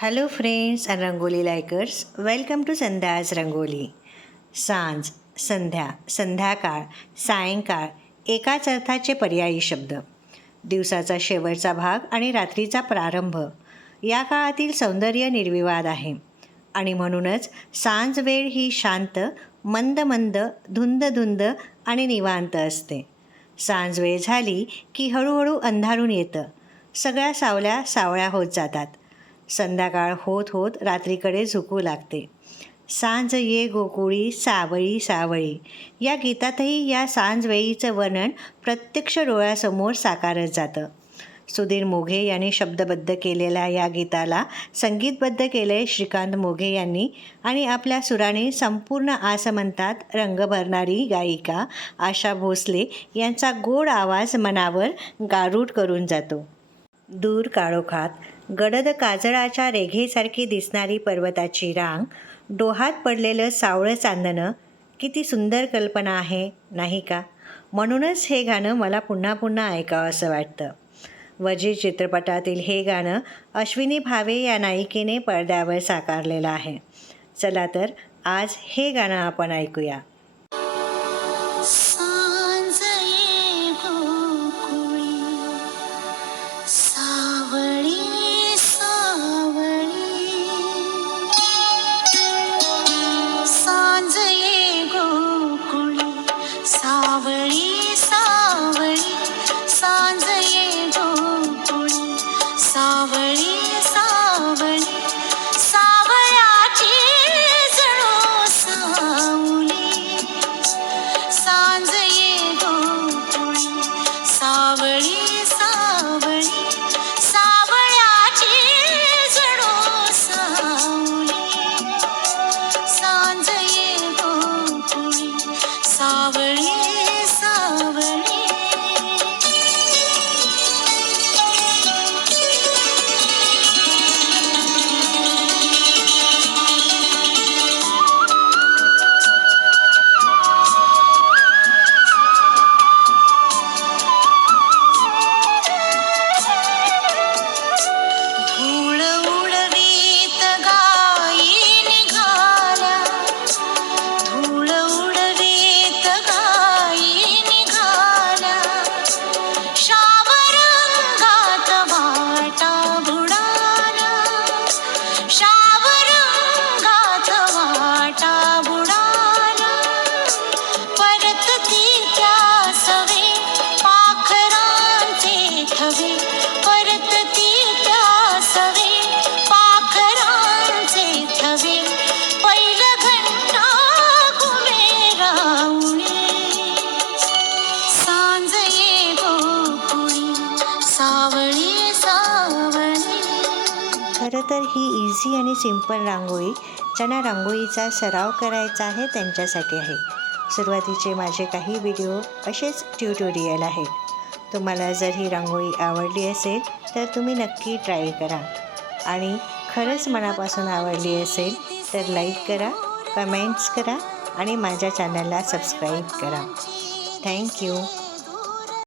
Hello friends and rangoli likers welcome to Sandhya's rangoli सांज संध्या संध्याकाळ सायंकाळ एकाच अर्थाचे पर्यायी शब्द. दिवसाचा शेवटचा भाग आणि रात्रीचा प्रारंभ. या काळातील सौंदर्य निर्विवाद आहे. आणि म्हणूनच सांज वेळ ही शांत मंद मंद धुंद धुंद आणि निवांत असते. सांज वेळ झाली की हळूहळू अंधारून येतं. सगळ्या सावल्या सावळ्या होत जातात. संध्याकाळ होत होत रात्रीकडे झुकू लागते. सांज ये गोकुळी सावळी सावळी. या गीतातही या सांजवेळीचं वर्णन प्रत्यक्ष डोळ्यासमोर साकारत जातं. सुधीर मोघे यांनी शब्दबद्ध केलेल्या या गीताला संगीतबद्ध केले श्रीकांत मोघे यांनी आणि आपल्या सुराने संपूर्ण आसमंतात रंग भरणारी गायिका आशा भोसले यांचा गोड आवाज मनावर गारूड करून जातो. दूर काळोखात गडद काजळाच्या रेघेसारखी दिसणारी पर्वताची रांग डोहात पडलेलं सावळं चांदणं किती सुंदर कल्पना आहे नाही का? म्हणूनच हे गाणं मला पुन्हा पुन्हा ऐकावं असं वाटतं. वजीर चित्रपटातील हे गाणं अश्विनी भावे या नायिकेने पडद्यावर साकारलेलं आहे. चला तर आज हे गाणं आपण ऐकूया. shine. खरं तर ही इझी आणि सिंपल रांगोळी ज्यांना रांगोळीचा सराव करायचा आहे त्यांच्यासाठी आहे. सुरुवातीचे माझे काही व्हिडिओ असेच ट्युटोरियल आहेत. तुम्हाला जर ही रांगोळी आवडली असेल तर तुम्ही नक्की ट्राय करा. आणि खरंच मनापासून आवडली असेल तर लाईक करा कमेंट्स करा आणि माझ्या चॅनलला सबस्क्राईब करा. थँक्यू